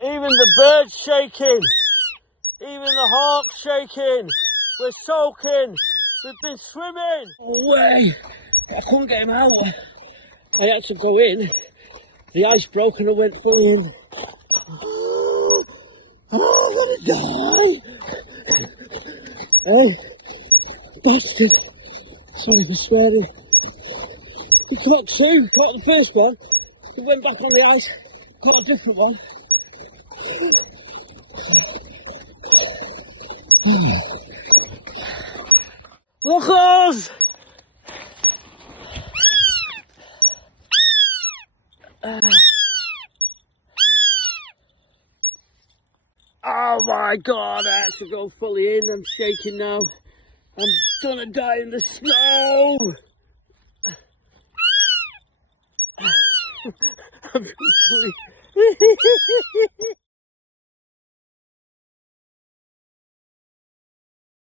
Even the birds shaking. Even the hawk's shaking. We're soaking. We've been swimming. No way. I couldn't get him out. I had to go in. The ice broke and I went fully in. Oh, I'm gonna die. Hey, bastard. Sorry for swearing. We caught two. Caught the first one. We went back on the ice. Caught a different one. Look at us! Oh my god, I had to go fully in. I'm shaking now. I'm gonna die in the snow. I'm complete.